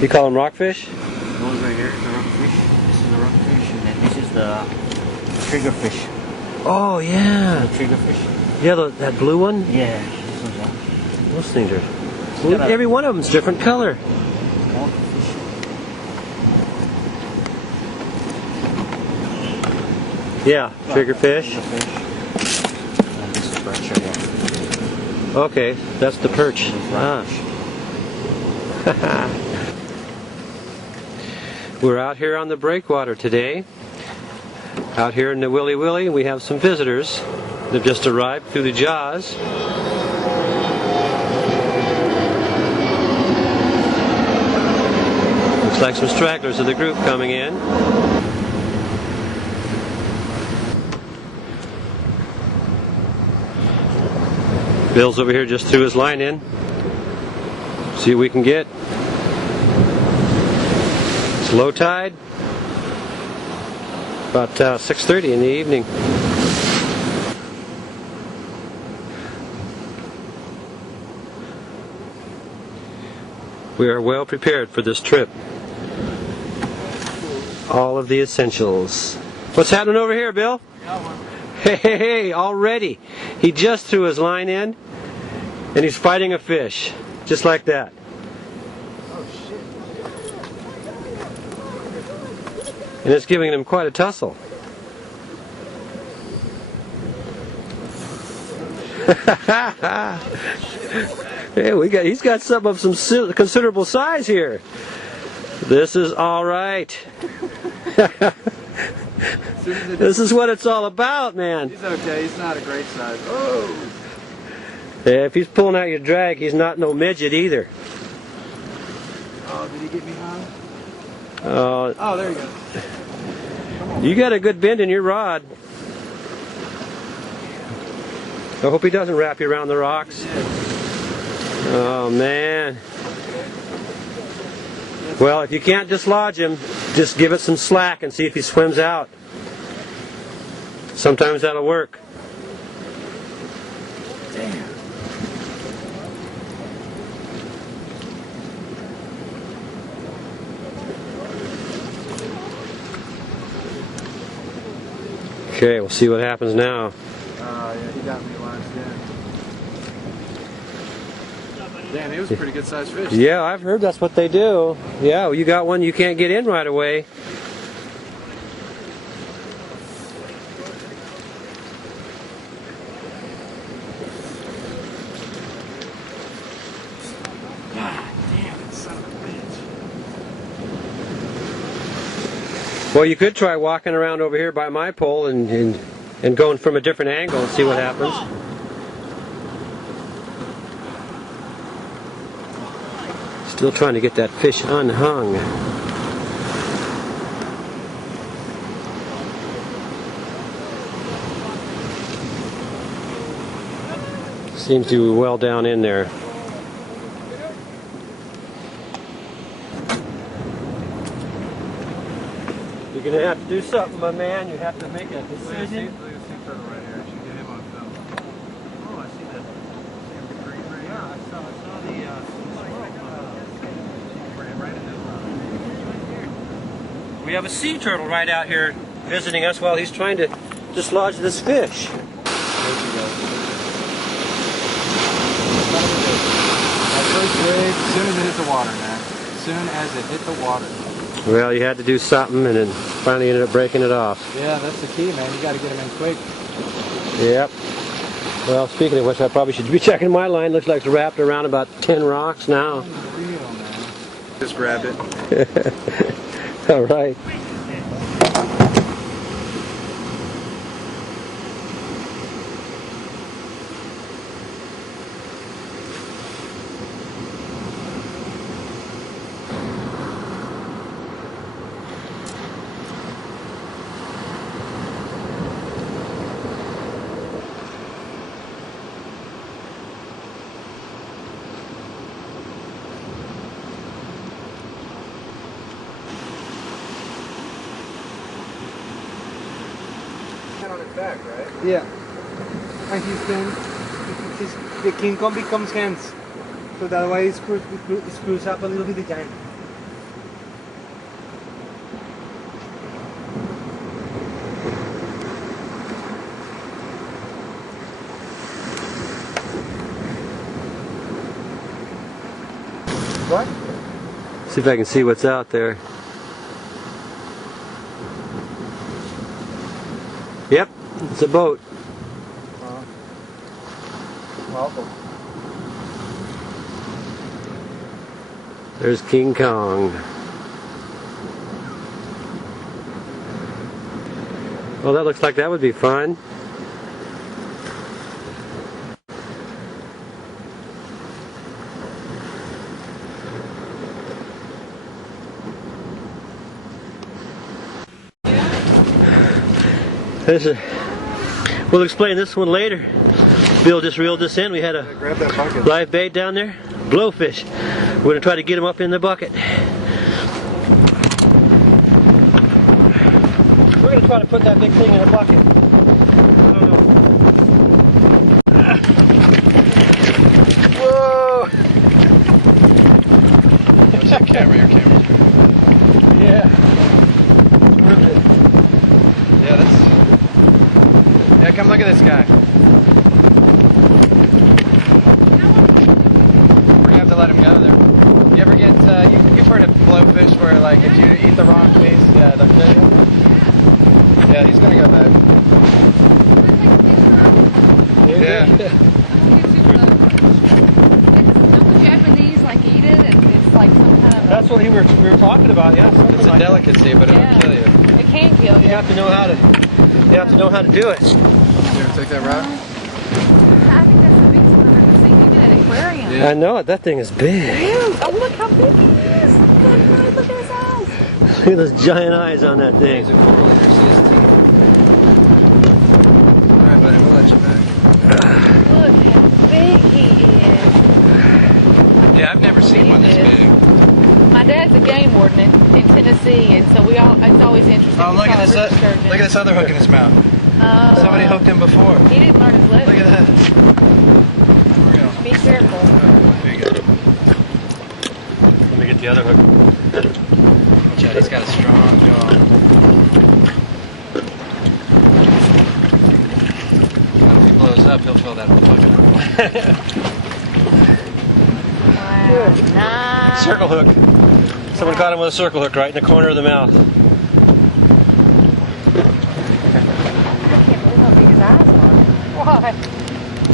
You call them rockfish? Those right here, the rockfish. This is the rockfish, and then this is the triggerfish. Oh yeah. The triggerfish. Yeah, that blue one? Yeah. This one's that. Those things are... Well, every one of them's different color. Small fish. Yeah, triggerfish. And this is perch right here. Okay, that's the perch. Ah. We're out here on the breakwater today. Out here in the Willy Willy, we have some visitors. They've just arrived through the Jaws. Looks like some stragglers of the group coming in. Bill's over here just threw his line in. See what we can get. It's low tide. About 6:30 in the evening. We are well prepared for this trip. All of the essentials. What's happening over here, Bill? Hey, already. He just threw his line in, and he's fighting a fish. Just like that. Oh, shit. And it's giving him quite a tussle. Hey, he's got something of some considerable size here. This is all right. This is what it's all about, man. He's okay. He's not a great size. Oh! Yeah, if he's pulling out your drag, he's not no midget either. Oh, did he get me hung? Oh, there he goes. Come on. You got a good bend in your rod. I hope he doesn't wrap you around the rocks. Oh, man. Well, if you can't dislodge him, just give it some slack and see if he swims out. Sometimes that'll work. Damn. Okay, we'll see what happens now. Oh, yeah, he got me once, yeah. Damn, he was a pretty good sized fish. Yeah, I've heard that's what they do. Yeah, well, you got one you can't get in right away. Well, you could try walking around over here by my pole and going from a different angle and see what happens. Still trying to get that fish unhung. Seems to be well down in there. You're going to have to do something, my man. You have to make a decision. Look at the sea turtle right here. I should get him on film. Oh, I see that. See the green right here? Yeah, I saw the right in this one. We have a sea turtle right out here visiting us while he's trying to dislodge this fish. There she goes. That first wave, as soon as it hit the water, man. As soon as it hit the water. Well, you had to do something and then finally ended up breaking it off. Yeah, that's the key, man. You got to get them in quick. Yep. Well, speaking of which, I probably should be checking my line. Looks like it's wrapped around about 10 rocks now. Unreal, man. Just grabbed it. All right. On his back, right? Yeah. And the King Kong becomes hands. So that way it screws up a little bit again. What? See if I can see what's out there. Yep, it's a boat. Welcome. There's King Kong. Well, that looks like that would be fun. We'll explain this one later. Bill just reeled this in. We had a Grab that bucket. live bait down there. Blowfish. We're going to try to get him up in the bucket. We're going to try to put that big thing in a bucket. I don't know. Whoa! Where's your camera? Your camera. Yeah. Rip it. Yeah, that's... Yeah, come look at this guy. We're gonna have to let him go there. You ever get, you've heard of blowfish where like if you eat the wrong piece, yeah, they'll kill you? Yeah, he's gonna go back. Yeah. Don't the Japanese like eat it and it's like some kind of... That's what we were talking about, yeah. It's a delicacy, but it'll kill you. It can kill you. You have to know how to. You have to know how to do it. You ever take that route? I think that's the biggest one I've ever seen. Even at an aquarium. Yeah. I know it. That thing is big. Huge. Oh, look how big he is. Look at his eyes. Look at those giant eyes on that thing. He's a coral eater, see his teeth. Alright, buddy, we'll let you back. Look how big he is. Yeah, I've never seen one this big. My dad's a game warden in Tennessee, and so it's always interesting. Oh, look We at saw a this! river sturgeon. Look at this other hook in his mouth. Somebody hooked him before. He didn't learn his lesson. Look at that. Unreal. Be careful. Here you go. Let me get the other hook. Watch out, he's got a strong jaw. But if he blows up, he'll fill that whole bucket up. Wow. Nice. Circle hook. Someone caught him with a circle hook right in the corner of the mouth. I can't believe how big his eyes are. Why?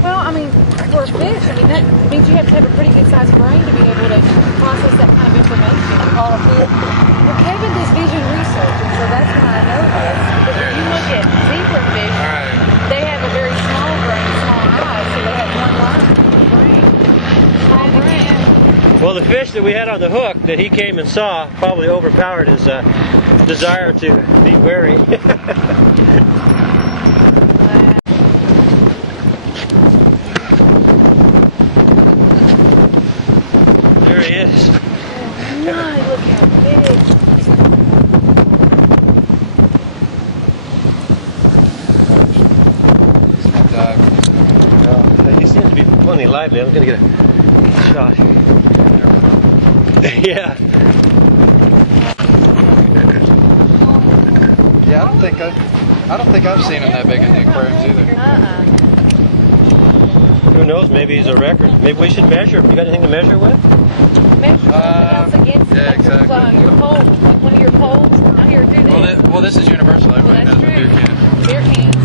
Well, I mean, for a fish, I mean, that means you have to have a pretty good sized brain to be able to process that kind of information. Well, Kevin does vision research, and so that's why I know this. Because if you look at zebra fish, Alright. they have a very small brain, small eyes, so they have one line brain. Small brain. Well, the fish that we had on the hook that he came and saw probably overpowered his desire to be wary. There he is. My, look how big. He's gonna dive. He seems to be plenty lively. I'm going to get a shot. Yeah. Yeah, I don't think I've seen him that big in the aquariums either. Who knows? Maybe he's a record. Maybe we should measure. You got anything to measure with? Measure something else against yeah, like exactly. your poles, like one of your poles. I'm here to do this. Well, this is universal. Everybody knows what beer can. Beer cans.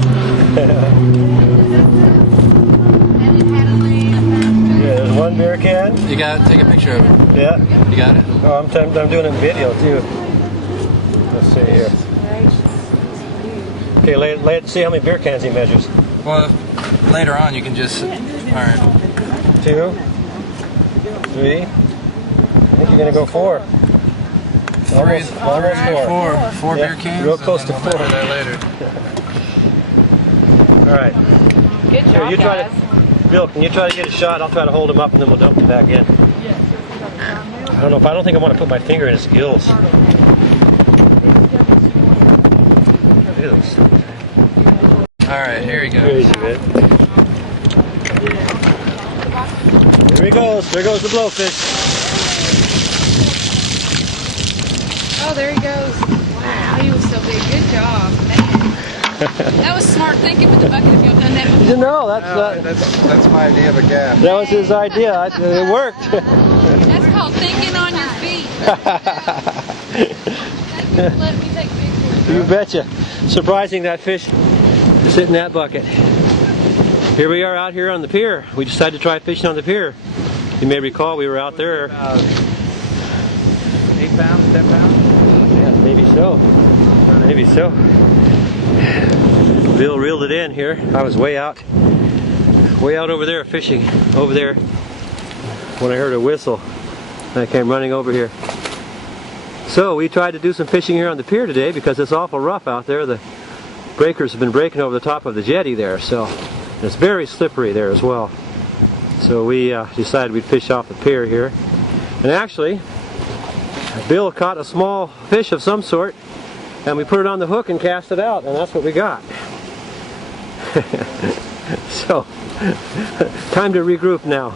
Yeah, there's one beer can. You got to take a picture of it. Yeah. You got it? Oh, I'm doing it in video too. Let's see here. Okay, see how many beer cans he measures. Well, later on you can just. All right. 2, 3. I think you're gonna go 4. Almost 4. Four Yeah, beer cans. real close and then to we'll 4. measure that later. All right. Good Here, job, you try guys. to. Bill, can you try to get a shot? I'll try to hold him up and then we'll dump him back in. I don't think I want to put my finger in his gills. Look at those. All right, here he goes. Crazy, man. Here he goes. There goes the blowfish. Oh, there he goes. Wow, he was so big. Good job, man. That was smart thinking with the bucket if you've done that before. You know, That's my idea of a gap. that was his idea. It worked. That's called called thinking on your feet. Let me take pictures. You betcha. Surprising that fish to sit in that bucket. Here we are out here on the pier. We decided to try fishing on the pier. You may recall we were out there. 8 pounds, 10 pounds? Yeah, maybe so. Maybe so. Bill reeled it in here. I was way out over there fishing, over there, when I heard a whistle. I came running over here. So we tried to do some fishing here on the pier today because it's awful rough out there. The breakers have been breaking over the top of the jetty there, so it's very slippery there as well. So we decided we'd fish off the pier here. And actually, Bill caught a small fish of some sort, and we put it on the hook and cast it out, and that's what we got. So, time to regroup now.